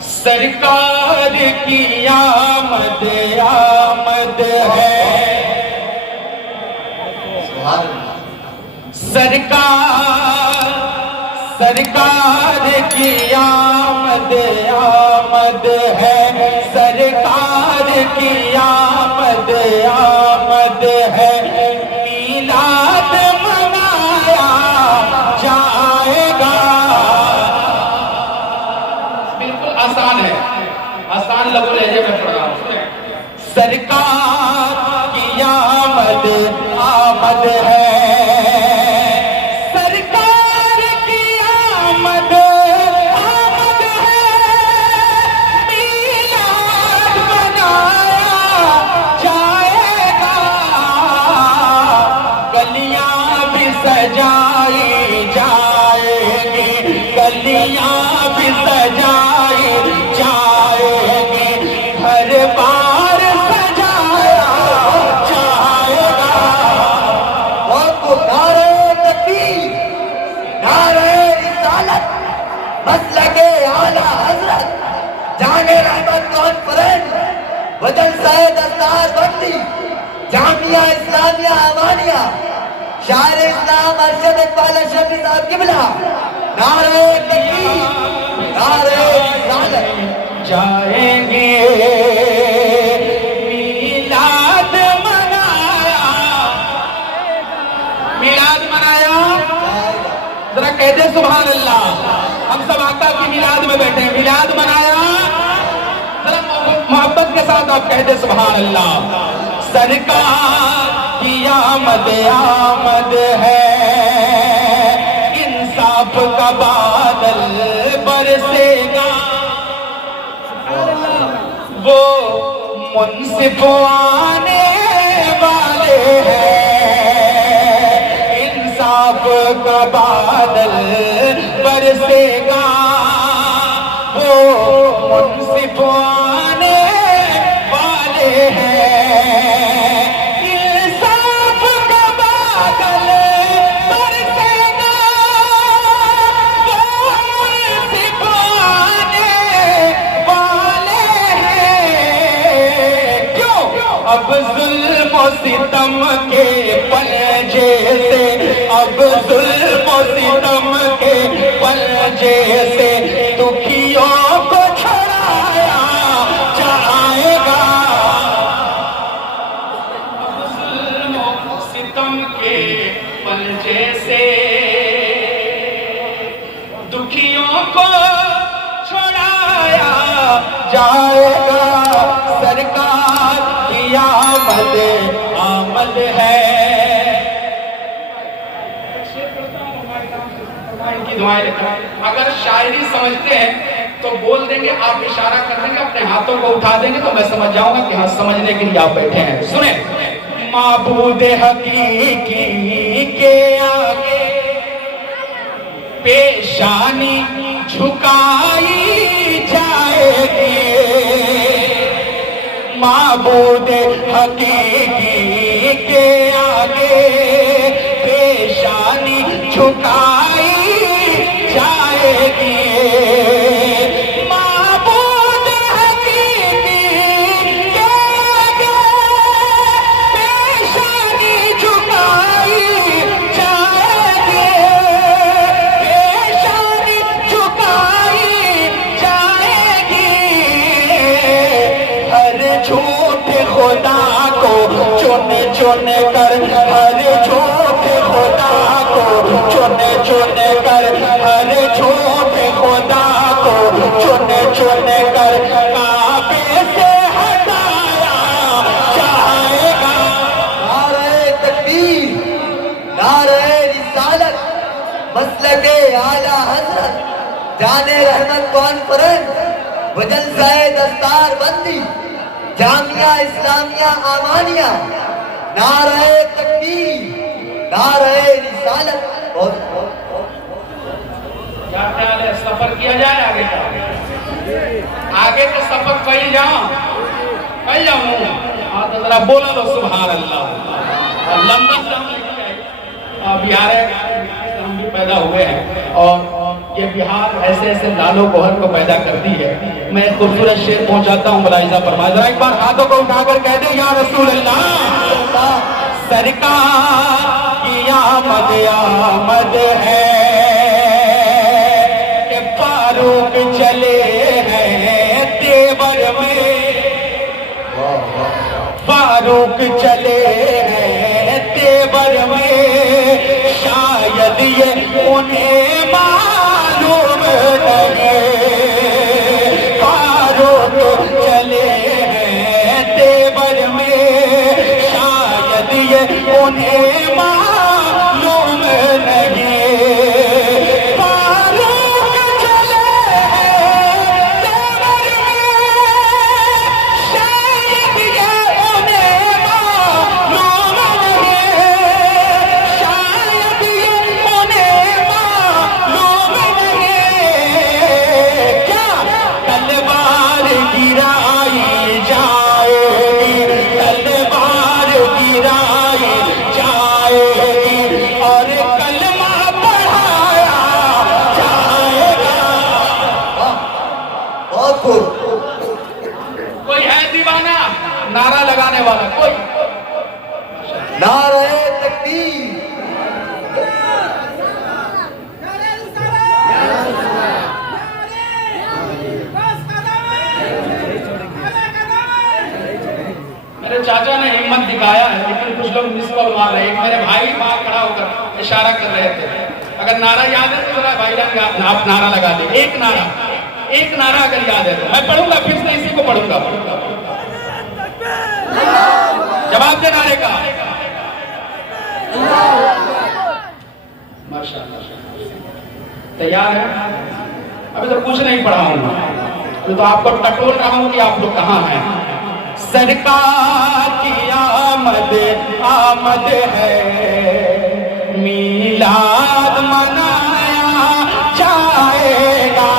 سرکار کی آمد آمد ہے، سرکار کی آمد آمد ہے، سرکار کی آمد آمد ہے، میلاد منایا جائے گا۔ بالکل آسان ہے، آسان لب و لہجے میں پڑھ رہا ہوں۔ سرکار کی آمد آمد ہے، سجائی جائے گی، گلیاں بھی سجائی جائے گی، ہر بار سجایا جائے گا۔ اور تو نعرہ تکبیر، نعرہ رسالت، مسلک اعلیٰ حضرت، جامع رحمت کانفرنس، وجلسہ دستار بندی، جامعہ اسلامیہ امانیہ، شاعر اسلام ارشد اقبال اشرفی صاحب قبلہ، نعرہ تکبیر، نعرہ رسالت، جائیں گے میلاد منایا، میلاد منایا، ذرا کہہ دے سبحان اللہ۔ ہم سب آقا کی میلاد میں بیٹھے ہیں، میلاد منایا، ذرا محبت کے ساتھ آپ کہہ دے سبحان اللہ۔ سرکار کی آمد آمد ہے، انصاف کا بادل برسے گا، وہ منصف آنے والے ہیں، انصاف کا بادل برسے گا، وہ منصف آنے والے ہیں، اب ظلم و ستم کے پنجے سے، اب ظلم و ستم کے پنجے سے دکھیوں کو چھڑایا جائے گا، اب ظلم و ستم کے پنجے سے دکھیوں کو چھڑایا جائے گا۔ سرکار کی آمد آمد ہے۔ اگر شاعری سمجھتے ہیں تو بول دیں گے، آپ اشارہ کر دیں گے، اپنے ہاتھوں کو اٹھا دیں گے تو میں سمجھ جاؤں گا کہ ہاں سمجھنے کے لیے آپ بیٹھے ہیں۔ سنیں، معبود حقیقی کے آگے پیشانی جھکائی جائے گی، معبود حقیقی کے آگے پیشانی جھکائی جائے گی، معبود حقیقی کے آگے پیشانی جھکائی جائے گی، پیشانی جھکائی جائے گی، ہر جھوٹے خدا کو چن چن کر، ہر جھوٹے خدا کو چن چن کر، ہر جھوٹے خدا کو چن چن کر کعبے سے ہٹایا جائے گا۔ نعرہ تکبیر، نعرہ رسالت، مسلک اعلیٰ حضرت، جامع رحمت کانفرنس، وجلسہ دستار بندی، جامعہ اسلامیہ امانیہ، نعرہ تکبیر، نعرہ رسالت۔ کیا خیال ہے، سفر کیا جائے آگے کا؟ آگے کا سفر کہیں جاؤں، کہیں جاؤں، ہاں تو ذرا بولا لو سبحان اللہ۔ لمبا بہار ہے، ہم بھی پیدا ہوئے ہیں، اور یہ بہار ایسے ایسے لالوں گوہر کو پیدا کرتی ہے میں ایک خوبصورت شعر پہنچاتا ہوں، ملاحظہ فرمائے ذرا ایک بار ہاتھوں کو اٹھا کر کہہ دیں یا رسول اللہ، سرکار کی آمد آمد ہے کہ فاروق چلے ہیں تیور میں، فاروق چلے ہیں تیور میں، شاید یہ انہیں معلوم نہیں، فاروق چلے ہیں تیور میں، شاید یہ انہیں معلوم نہیں، فاروق چلے ہیں تیور میں، شاید یہ انہیں معلوم نہیں، شاید یہ انہیں معلوم نہیں، کیا تلوار گرائی جائے گی، تلوار گرائی جائے گی اور کلمہ پڑھایا جائے گا۔ بہت خوب۔ کوئی ہے دیوانہ نعرہ لگانے والا؟ کوئی؟ نعرہ تکبیر، میرے چاچا نے ہمت دکھایا ہے، لیکن کچھ لوگ مس کال مار رہے ہیں۔ ایک میرے بھائی باہر کھڑا ہو کر اشارہ کر رہے تھے، اگر نعرہ یاد ہے تو ذرا بھائی جان آپ نعرہ لگا دیں، ایک نعرہ اگر یاد ہے تو میں پڑھوں گا، پھر سے اسی کو پڑھوں گا، جواب دے نعرے کا۔ ماشاءاللہ، تیار ہے؟ ابھی تو کچھ نہیں پڑھا ہوں، ابھی تو آپ کو ٹٹول رہا ہوں کہ آپ لوگ کہاں ہیں۔ سرکار کی آمد آمد ہے، میلاد منایا جائے گا۔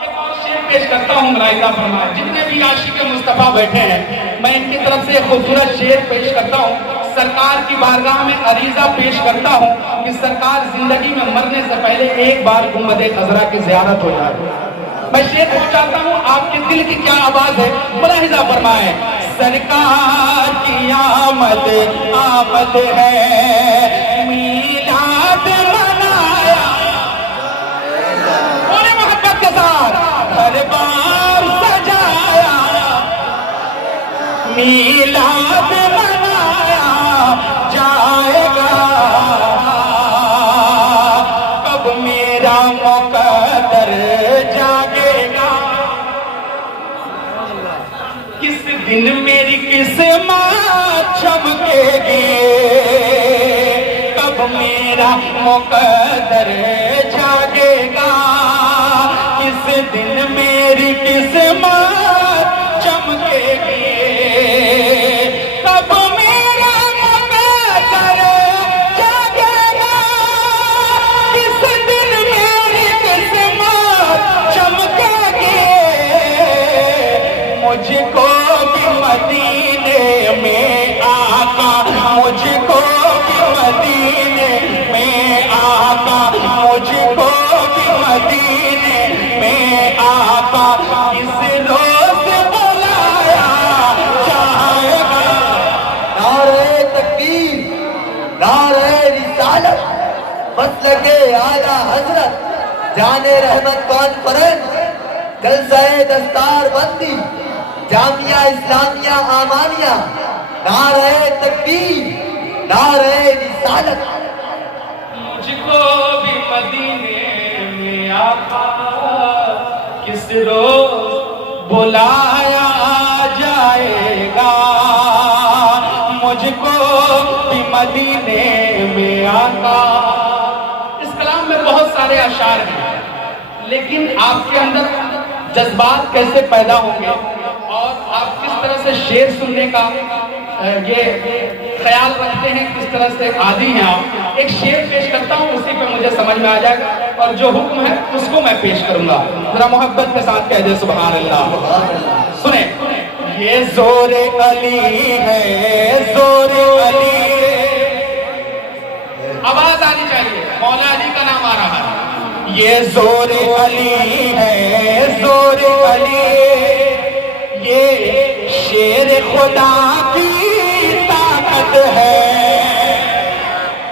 ایک اور شعر پیش کرتا ہوں، ملاحظہ فرمائے، جتنے بھی عاشق مصطفیٰ بیٹھے ہیں میں ان کی طرف سے ایک خوبصورت شعر پیش کرتا ہوں، سرکار کی بارگاہ میں عریضہ پیش کرتا ہوں کہ سرکار زندگی میں مرنے سے پہلے ایک بار گنبد خضرا کی زیارت ہو جائے۔ میں شعر پہنچاتا ہوں، آپ کے دل کی کیا آواز ہے ملاحظہ فرمائیں۔ سرکار کی آمد آمد ہے، میلاد منایا، پورے محبت کے ساتھ ہر بار سجایا، میلاد منایا جائے گا، کب میرا مقدر جاگے گا، کس دن میری قسمت چمکے گی، کب میرا مقدر جاگے گا، کس دن میری قسمت چمکے گی، کب میرا مقدر جاگے گا، کس دن میری قسمت چمکے گی، مجھ کو بھی مدینے میں آقا، مجھ کو بھی مدینے میں آقا، مجھ کو بھی مدینے میں آقا، اس روز بلایا جائے گا۔ نعرہ تکبیر، نعرہ رسالت، مسلک اعلیٰ حضرت جان رحمت کانفرنس، جلسہ دستار بندی جامعہ اسلامیہ آمانیہ، نعرہ تکبیر، نعرہ رسالت۔ مجھ کو بھی مدینے میں آقا کس روز بلایا جائے گا، مجھ کو بھی مدینے میں آقا۔ اس کلام میں بہت سارے اشعار ہیں، لیکن آپ کے اندر جذبات کیسے پیدا ہوں گے اور آپ کس طرح سے شعر سننے کا یہ خیال رکھتے ہیں، کس طرح سے عادی ہیں آپ، ایک شعر پیش کرتا ہوں، اسی پہ مجھے سمجھ میں آ جائے گا اور جو حکم ہے اس کو میں پیش کروں گا۔ ذرا محبت کے ساتھ کہہ دیں سبحان اللہ۔ سنیں، یہ زور علی ہے، زور علی، آواز آنی چاہیے، مولا علی کا نام آ رہا ہے، یہ زور علی ہے، علی یہ شیر خدا کی طاقت ہے،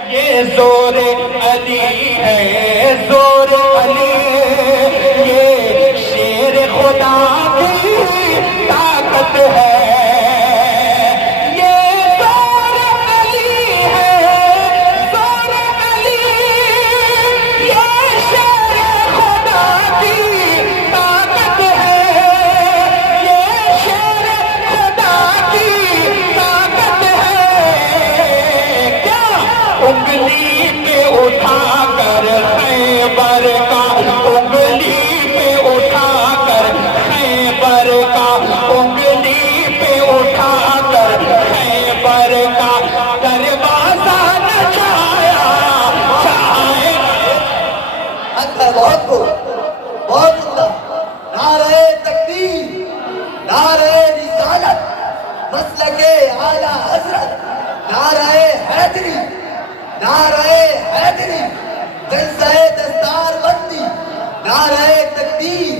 یہ زور علی ہے، زور علی یہ شیر خدا کی طاقت ہے، انگلی پہ اٹھا کر خیبر کا، انگلی پہ اٹھا کر خیبر کا، انگلی پہ اٹھا کر خیبر کا دروازہ نچایا چاہے۔ بہت بہت عمدہ، نعرہ تکبیر، نعرہ رسالت، مسلک اعلیٰ حضرت، نعرہ حیدری، نعرہ حیدری، جلسہ دستار بندی، نعرہ تکبیر،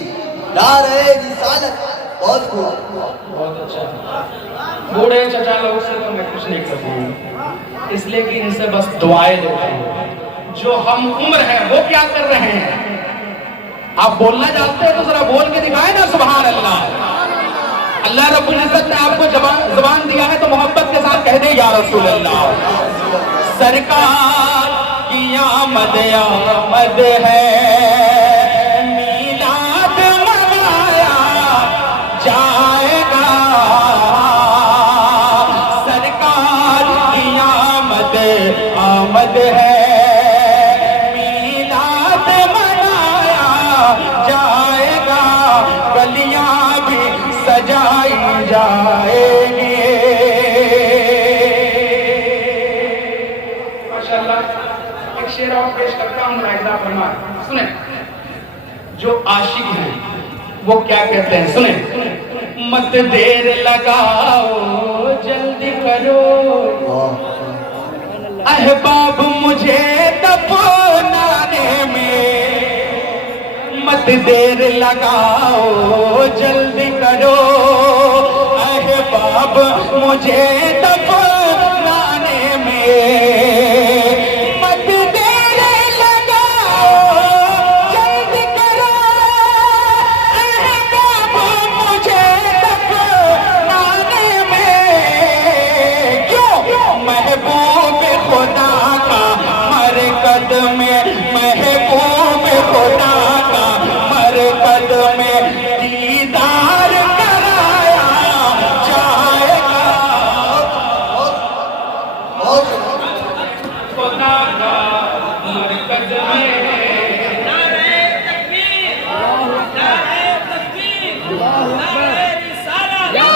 نعرہ رسالت۔ بہت خوب، بہت اچھا۔ بوڑھے چچا لوگ سے تو میں کچھ نہیں کرتا ہوں، اس لیے کہ ان سے بس دعائیں دیتا ہوں۔ جو ہم عمر ہیں وہ کیا کر رہے ہیں؟ آپ بولنا جانتے ہیں تو ذرا بول کے دکھائیں نا سبحان اللہ۔ اللہ رب العزت نے آپ کو زبان دیا ہے تو محبت کے ساتھ کہہ دے یا رسول اللہ۔ سرکار کی آمد آمد ہے، میلاد منایا جائے گا، سرکار کی آمد آمد ہے، میلاد منایا جائے گا، گلیاں بھی سجائی جائے گی۔ ایک شعر اور پیش کرتا ہوں، ملاحظہ فرمائیں، سنیں۔ جو عاشق ہیں وہ کیا کہتے ہیں، سنیں۔ مت دیر لگاؤ جلدی کرو، احباب مجھے دفنانے میں، مت دیر لگاؤ جلدی کرو، احباب مجھے دفنانے میں، مت دیر لگاؤ جلدی کرو، احباب مجھے دفنانے میں، کیوں؟ محبوب خدا کا مرکز میں، محبوب خدا کا مرکز میں دیدار کرایا جائے گا، خدا کا مرکز میں۔ نعرہ تکبیر، نعرہ تکبیر، نعرہ رسالت، یا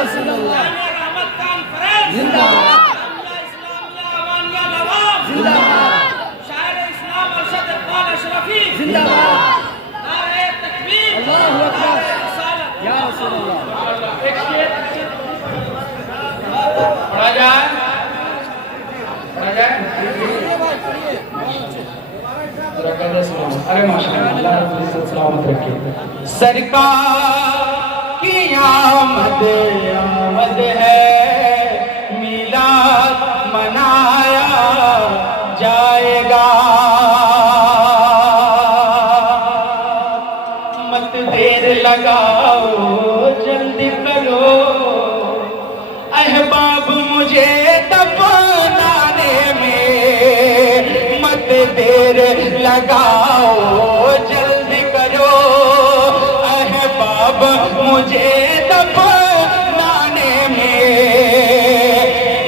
رسول اللہ، رحمت کانفرنس زندہ باد، اسلامیہ عوانیہ نواب زندہ باد، شاعر اسلام ارشد اقبال اشرفی زندہ باد، نعرہ تکبیر، اللہ اکبر، نعرہ رسالت۔ یا رسول اللہ۔ ایک شعر پڑھا جائے، پڑھا جائے، ذرا کہہ سلام۔ ارے ماشاءاللہ، اللہ رب العزت سلامت رکھے۔ سرکار کی آمد آمد ہے، میلاد منایا جائے گا، مت دیر لگاؤ جلدی کرو، احباب مجھے دفنانے میں، مت دیر لگاؤ جلدی کرو، احباب مجھے دفنانے میں،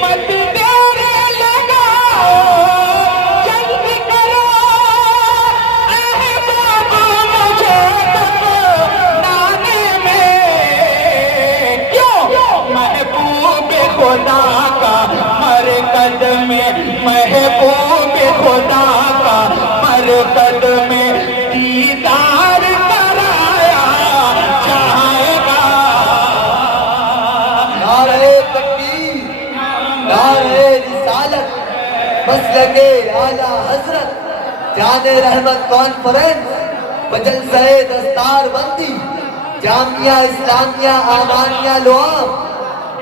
مت دیر لگاؤ جلدی کرو، احباب مجھے دفنانے میں، کیوں؟ محبوب خدا کا مرکز میں، محبوب خدا کا مرکز میں دیدار کرایا جائے گا۔ نعرہ تکبیر، نعرہ رسالت، مسلک اعلیٰ حضرت، جان رحمت کانفرنس، بجلسہ دستار بندی جامعہ اسلامیہ آمانیہ لوام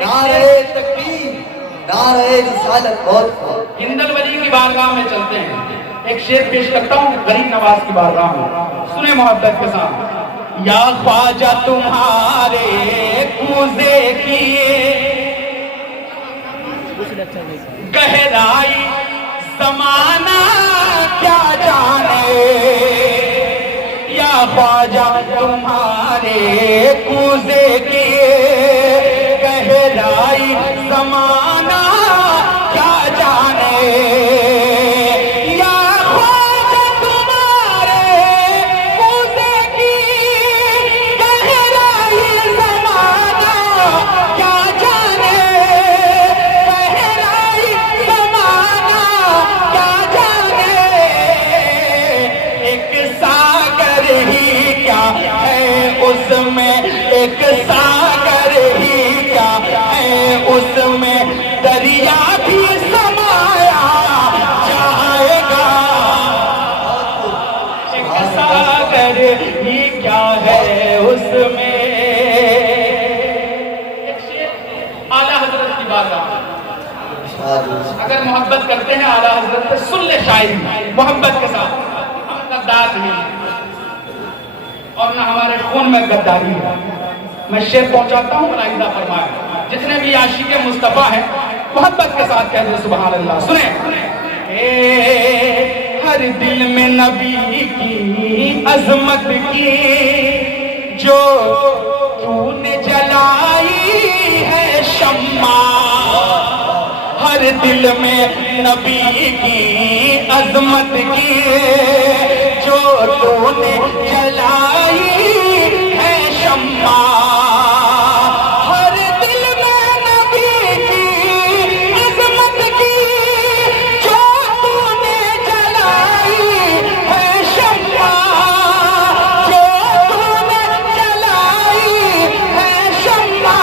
نعرہ تکبیر نعرہ رسالت بہت ہند الولی کی بارگاہ میں چلتے ہیں. ایک شعر پیش کرتا ہوں غریب نواز کی بارگاہ میں. سنیں محبت کے ساتھ. یا خواجہ تمہارے کوزے کی گہرائی زمانہ کیا جانے. یا خواجہ تمہارے کوزے کی گہرائی زمانہ کیا جانے. یا خواجہ تمہارے کوزے کی گہرائی زمانہ کیا جانے. گہرائی زمانہ کیا جانے. ایک ساگر ہی کیا ہے اس میں, ایک ساگر ہی کیا ہے اس میں, دریا بھی سمایا جائے گا. ایک ساگر ہی کیا ہے اس میں. ایک شعر اعلیٰ حضرت کی بارگاہ. اگر محبت کرتے ہیں اعلیٰ حضرت سے سن لے شاعری محبت کے ساتھ. ہم غدار نہیں اور نہ ہمارے خون میں غداری ہے. میں شعر پہنچاتا ہوں ملاحظہ فرمائے. جتنے بھی عاشق مصطفیٰ ہیں محبت کے ساتھ کہہ دیں سبحان اللہ. سنیں. ہر دل میں نبی کی عظمت کی جو تو نے جلائی ہے شمع. ہر دل میں نبی کی عظمت کی جو تو نے جلائی ہے شمع. ہر دل میں نبی کی عظمت کی جو تو نے جلائی ہے شمع. جو تو نے جلائی ہے شمع.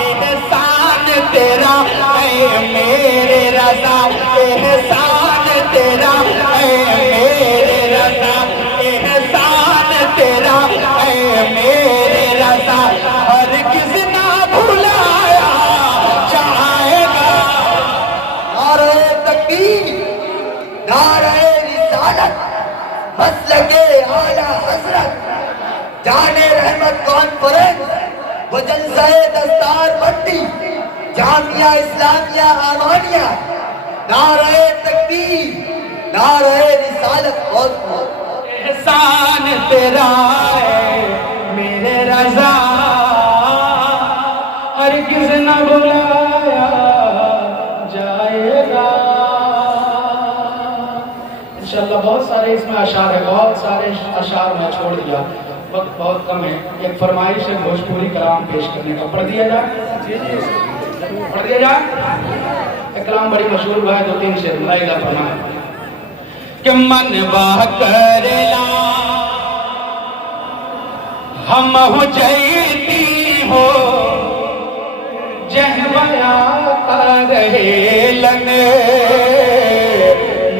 احسان تیرا اے میرے رضا, احسان تیرا اے میرے رضا, احسان تیرا اے میرے رضا, ہرگز نہ بھلایا جائے گا. نعرہ تکبیر نعرہ رسالت مسلک اعلیٰ حضرت جان رحمت کانفرنس وجلسہ دستار بندی جامعہ اسلامیہ آمانیہ نعرہ تکبیر نعرہ رسالت بہت بہت. احسان تیرا ہے میرے رضا, ہرگز نہ بھلایا جائے گا. انشاءاللہ بہت سارے اس میں اشعار ہیں, بہت سارے اشعار میں چھوڑ دیا, وقت بہت کم ہے. ایک فرمائش ہے بھوجپوری کلام پیش کرنے کا. پڑھ دیا جائے, پڑھ دیا جائے. ایک کلام بڑی مشہور ہوا ہے, 2-3 شعر ملاحظہ فرمائے. کہ منوا کرلا ہم ہو جیتی ہو جہویا کرے لنے.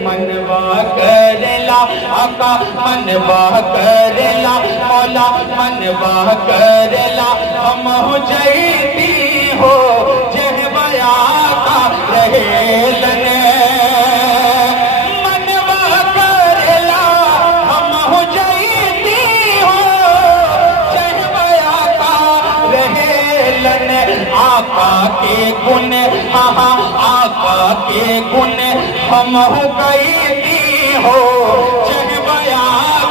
منوا کرلا آقا منوا کرلا مولا منوا کرلا ہم ہو جیتی ہو جہویا کرے لنے. آقا کے گن ہاں آقا کے گن ہم ہو گئی ہو جہبیا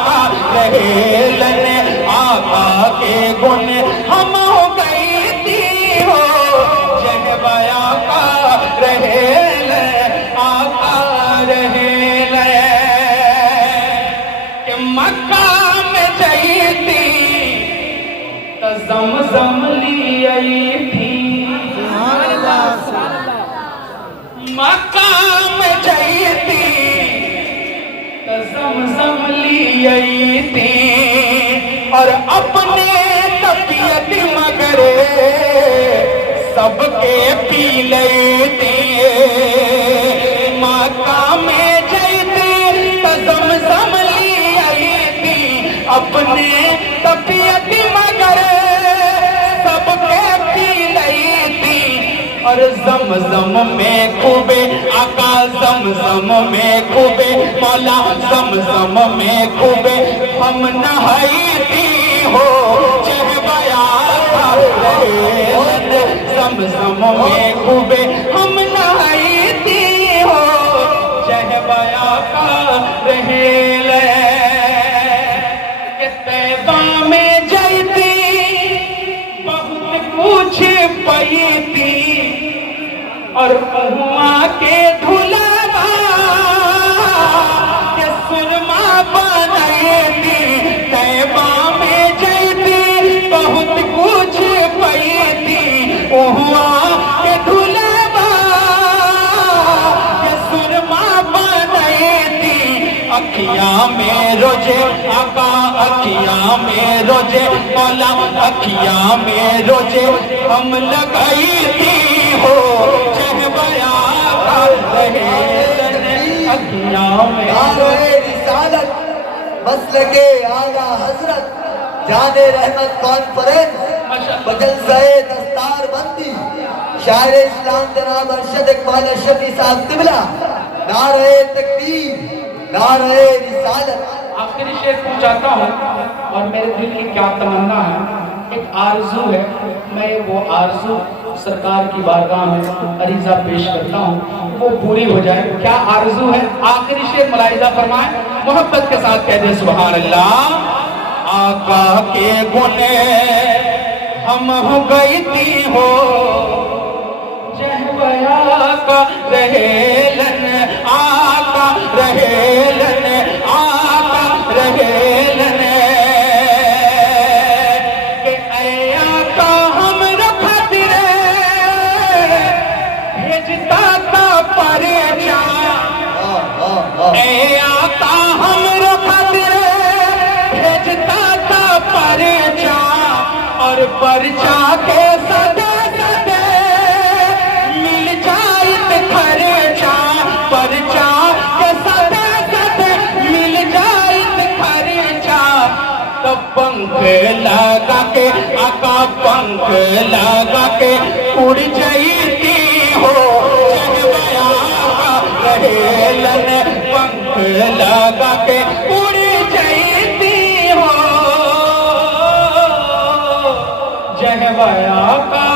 کا رہے لنے. آقا کے گن ہم ہو گئی ہو جہبیا کا رہے لنے. آقا رہے لنے کہ مکہ میں جیتی تو زمزم لی آئی تھی. مقام جیتی تو زمزم لی آئی تھی اور اپنے طبیعت مگر سب کے پی لیتی. مقام جیتی تو زمزم لی اپنے طبیعت مگر سب کے پی لئی تھی اور زمزم میں خوبے آقا زمزم میں خوبے مولا زمزم میں خوبے ہم نہائی تھی ہو چہبیا زمزم میں خوبے ہم نہائی تھی ہو چہبیا کا رہیل کہ طیبہ میں جیتی بہت کچھ پئی تھی اور وہاں کے دھلوا کہ سرما بنائی تھی طیبہ میں جیتی بہت کچھ پئی تھی وہاں کے دھلوا کہ سرما بنائی تھی اکھیاں میں روجے آقا اکھیاں میں روجے مولا اکھیاں میں روجے ہم لگائی تھی ہو چہبیا کا رہیل اکھیاں میں نعرہ رسالت مسلک اعلیٰ حضرت جان رحمت کانفرنس بجلسہ دستار بندی شاعر اسلام جناب ارشد اقبال اشرفی صاحب قبلہ نعرہ تکبیر نعرہ رسالت آخری شعر پوچھ چاہتا ہوں اور میرے دل کی کیا تمنا ہے ایک آرزو ہے میں وہ آرزو سرکار کی بارگاہ میں عریضہ پیش کرتا ہوں وہ پوری ہو جائے کیا آرزو ہے آخری شعر ملاحظہ فرمائیں محبت کے ساتھ کہہ دیں سبحان اللہ آقا کے گنے ہم ہو گئی تھی ہو چہبیا کا رہیلن آقا رہیلن آقا رہیلن کہ اے آقا ہم رکھتر بھیجتا تا پرچا اے آقا ہم رکھتر بھیجتا تا پرچا اور پرچا کے صدے مل جائت خرچا پرچا کے صدے مل جائت خرچا تو پنکھ لگا کے آقا پنکھ لگا کے اڑ جائیتی ہو چہبیا کا رہیلن پنکھ لگا کے اڑ جائیتی ہو چہبیا کا